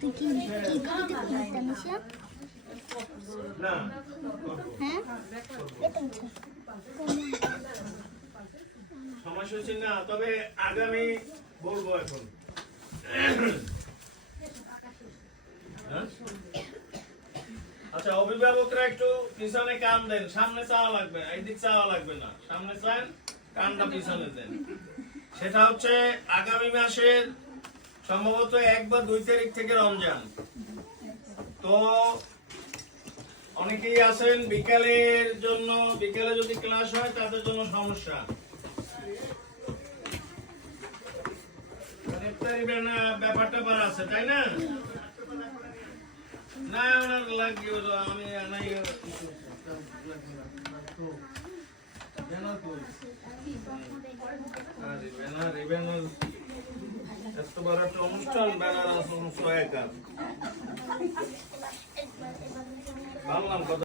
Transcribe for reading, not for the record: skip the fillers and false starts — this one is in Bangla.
তুই কি করতে মিশা না হ্যাঁ সমস্যা হচ্ছে না, তবে আগামী বলবো এখন। হ্যাঁ? আচ্ছা, অভিভাবকরা একটু পিছনে কান দেন, সামনে চাওয়া লাগবে না, এইদিক চাওয়া লাগবে না, সামনে চান, কানটা পিছনে দেন। সেটা হচ্ছে আগামী মাসের সম্ভবত 1 বা 2 তারিখ থেকে রমজান। তো অনেকেই আছেন বিকালের জন্য, বিকালে যদি ক্লাস হয় তাদের জন্য সমস্যা, ব্যাপারটা বার আছে, তাই না? না ওনার লাগবে, আমি এত বড় একটা অনুষ্ঠান, ব্যানার আছে 100 একা। ভাবলাম